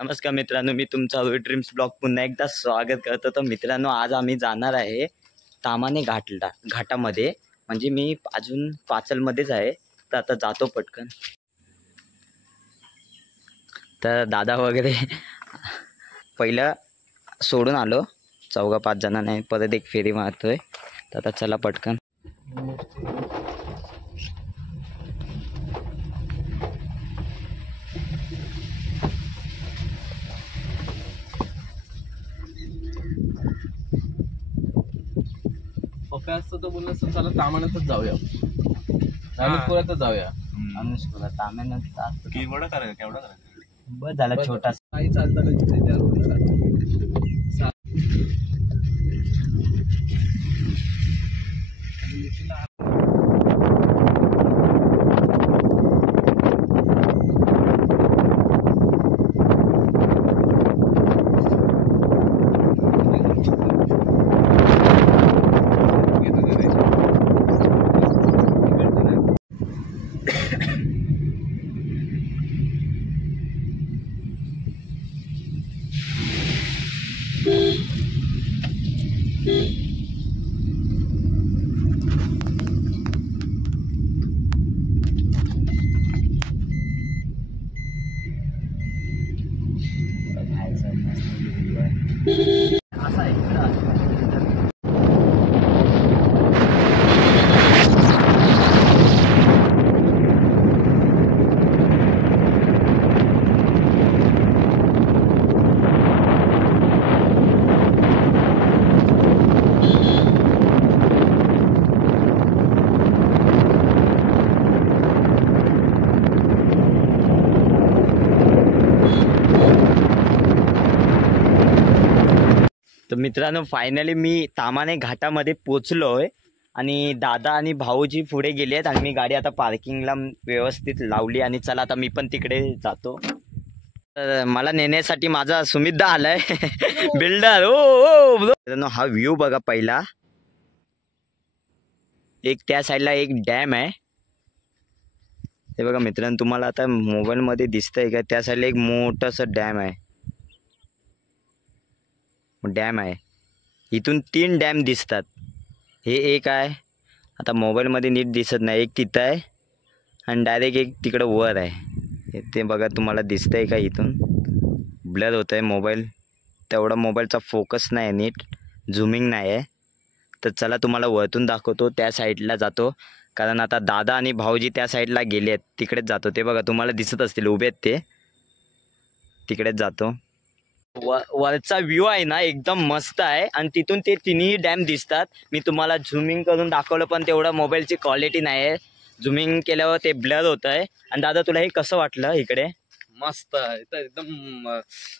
नमस्कार मित्रांनो, मी तुमचा रोहित ड्रीम्स ब्लॉग पुन्हा एकदा स्वागत करतो. तर मित्रांनो, आज आम्ही जाणार आहे तामाणे घाटामध्ये. म्हणजे मी अजून पाचलमध्येच आहे, तर आता जातो पटकन. तर दादा वगैरे पहिलं सोडून आलो 4-5 जणांना, परत एक फेरी मारतोय. तर आता चला पटकन. पप्पा असतो तो बोलला असतो चला तामाण्यातच जाऊया, अनुष्पुरातच जाऊया. अनुष्पुरा तामाण्यात केवढं करायचं केवढं करायचं बस झाला छोटा. काही चालताना तिथे त्या रोडला असा आहे तर मित्रांनो, फायनली मी तामाणे घाटामध्ये पोचलोय आणि दादा आणि भाऊजी पुढे गेले आहेत आणि मी गाडी आता पार्किंगला व्यवस्थित लावली. आणि चला आता मी पण तिकडे जातो. तर मला नेण्यासाठी माझा सुमितदा आलाय बिल्डर. ओ मित्रांनो, हा व्ह्यू बघा. पहिला एक त्या साईडला एक डॅम आहे, हे बघा मित्रांनो. तुम्हाला आता मोबाईलमध्ये दिसतंय का? त्या साईडला एक मोठंसं डॅम आहे. इथून 3 डॅम दिसतात. हे एक आहे, आता मोबाईलमध्ये नीट दिसत नाही. एक तिथं आहे आणि डायरेक्ट एक तिकडं वर आहे. ते बघा, तुम्हाला दिसतंय का? इथून ब्लर होत आहे मोबाईल, तेवढा मोबाईलचा फोकस नाही आहे, नीट झूमिंग नाही आहे. तर चला तुम्हाला वरतून दाखवतो. त्या साईडला जातो, कारण आता दादा आणि भाऊजी त्या साईडला गेले आहेत, तिकडेच जातो. ते बघा, तुम्हाला दिसत असतील, उभे आहेत ते, तिकडेच जातो. वरचा व्ह्यू आहे ना, एकदम मस्त आहे आणि तिथून ते तिन्ही डॅम दिसतात. मी तुम्हाला झूमिंग करून दाखवलं, पण तेवढं मोबाईलची क्वालिटी नाही आहे. झूमिंग केल्यावर ते ब्लर होत आहे. आणि दादा, तुला हे कसं वाटलं इकडे? मस्त आहे एकदम.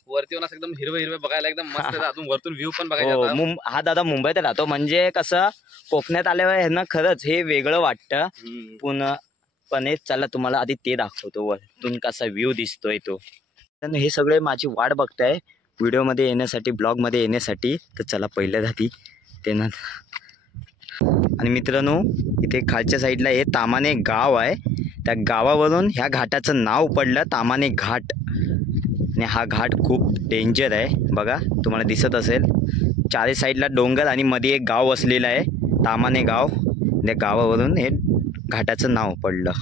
वरती येऊन असं एकदम हिरवं बघायला एकदम मस्त आहे. अजून वरतून व्ह्यू पण बघायला. हा दादा मुंबईत राहतो, म्हणजे कसं कोकणात आल्यावर ह्यांना खरंच हे वेगळं वाटतं. पुन्हा पण हे चला तुम्हाला आधी ते दाखवतो, वरतून कसा व्ह्यू दिसतोय तो. हे सगळे माझी वाट बघताय व्हिडिओमध्ये येण्यासाठी, ब्लॉगमध्ये येण्यासाठी. तर चला पहिल्या जाती त्यांना. आणि मित्रांनो, इथे खालच्या साईडला हे तामाणे गाव आहे. त्या गावावरून ह्या घाटाचं नाव पडलं तामाणे घाट. आणि हा घाट खूप डेंजर आहे बघा, तुम्हाला दिसत असेल. 4 साईडला डोंगर आणि मध्ये एक गाव वसलेलं आहे, तामाणे गाव. त्या गावावरून हे घाटाचं नाव पडलं.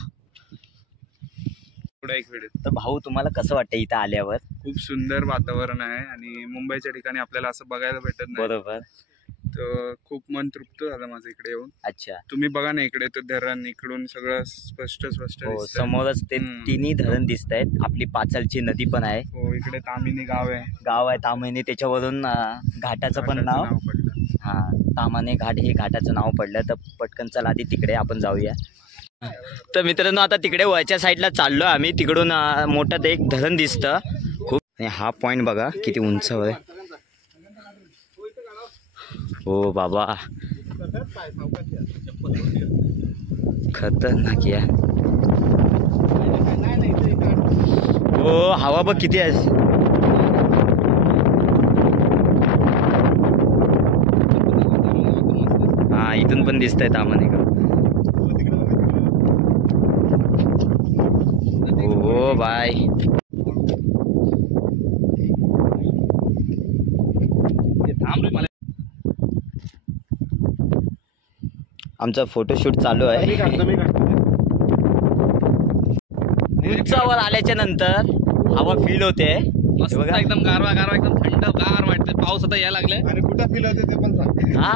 तर भाऊ, तुम्हाला कसं वाटतं इथं आल्यावर? खूप सुंदर वातावरण आहे आणि मुंबईच्या ठिकाणी आपल्याला असं बघायला भेटत नाही. बरोबर. तर खूप मन तृप्त झालं माझं इकडे येऊन. अच्छा, तुम्ही बघा ना, इकडे तर धरण, इकडून सगळं स्पष्ट दिसतंय. समोरच ते तिन्ही धरण दिसत आहेत. आपली पाचलची नदी पण आहे. हो, इकडे तामिनी गाव आहे तामाणे. त्याच्यावरून घाटाचं पण नाव पडलं. हा, तामाणे घाट हे घाटाचं नाव पडलं. तर पटकन चला आधी तिकडे आपण जाऊया. तर मित्रांनो, आता तिकडे वरच्या साईडला चाललो आम्ही. तिकडून मोठं एक धरण दिसतं खूप. आणि हा पॉइंट बघा किती उंचावर आहे. हो बाबा, खतरनाक या. हो, हवा बघ किती आहे. हा, इथून पण दिसतंय तामाणे गाव. हो बाय. आमचा फोटोशूट चालू आहे. उंचावर आल्याच्या नंतर हवा फील होते. मस्त बघा. एकदम गारवा गारवा एकदम थंड गार वाटते. पाऊस आता यायला लागलाय. आणि कुठं फील होते ते पण सांग. हा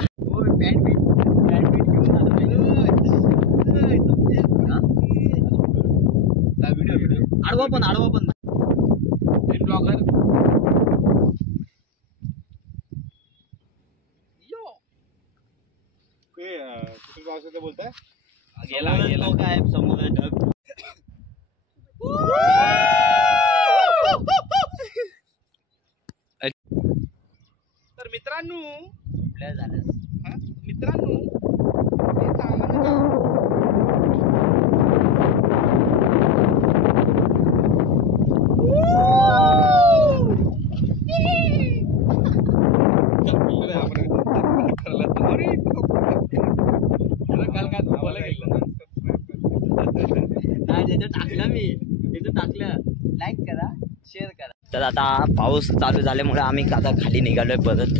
आडवा पण ब्लॉगर कुठे पावसाचं बोलताय? गेला गेला काय समोर ढग. तर मित्रांनो झालं. मित्रांनो टाकलं लाईक करा शेअर करा. तर आता पाऊस चालू झाल्यामुळे आम्ही आता खाली निघालोय परत.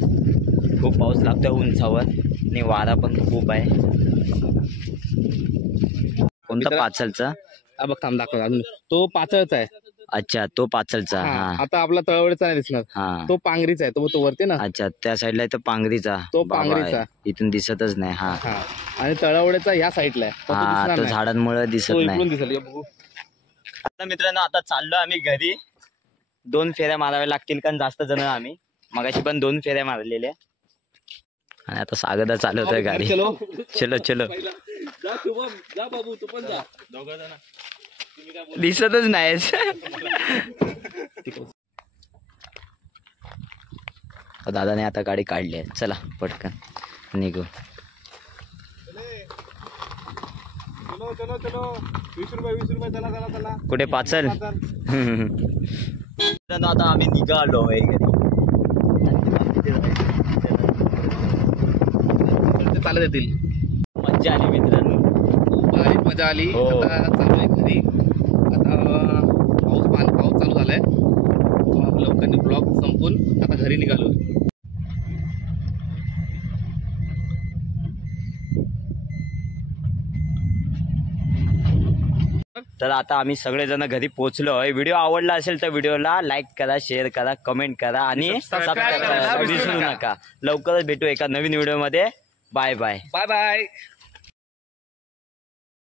खूप पाऊस लागतोय उंचावर आणि वारा पण खूप आहे. कोणता पाचलचा? बघ थांब दाखव अजून. तो पाचळचा आहे. अच्छा तो पाचलचा. हा, हा आता आपला तळवडचा नाही दिसणार. हा तो पांगरीचा आहे. तो वरती ना. अच्छा त्या साईडला तो पांगरीचा. तो बाबा पांगरीचा. आहे. इथून दिसतच नाही. हा हा आणि तळवड्याचा ह्या साईडला आहे. तो हा दिसणार तो नाही. झाडांमुळे दिसत तो नाही. इकडून दिसेल. हे बघू. आता मित्रांनो आता चाललो आम्ही घरी. 2 फेऱ्या माराव्या लागतील कारण जास्त जण आम्ही मगाशी पण 2 फेऱ्या मारलेल्या. आणि आता सागदा चालवतोय गाडी. चलो चलो चलो. जा शुभम जा बाबू तू पण जा. दोघं जण दिसतच नाही. दादाने आता गाडी काढली आहे. चला पटकन निघू. चलो चलो चलो 20 रुपये चला. कुठे पाचल? आता आम्ही निघालो आहे घरी. ते चालत येतील. मज्जा आली मित्रांनो. भारी मजा आली. हो. आता चालू आहे घरी. आता पाऊस चालू झालाय. लवकर ब्लॉग संपून आता घरी निघालो. तर आता आम्ही सगळेजण घरी पोहोचलो आहे. व्हिडिओ आवडला असेल तर व्हिडिओला लाईक करा, शेअर करा, कमेंट करा आणि सबस्क्राईब करायला विसरू नका. लवकरच भेटू एका नवीन व्हिडिओमध्ये. Bye bye. Bye bye.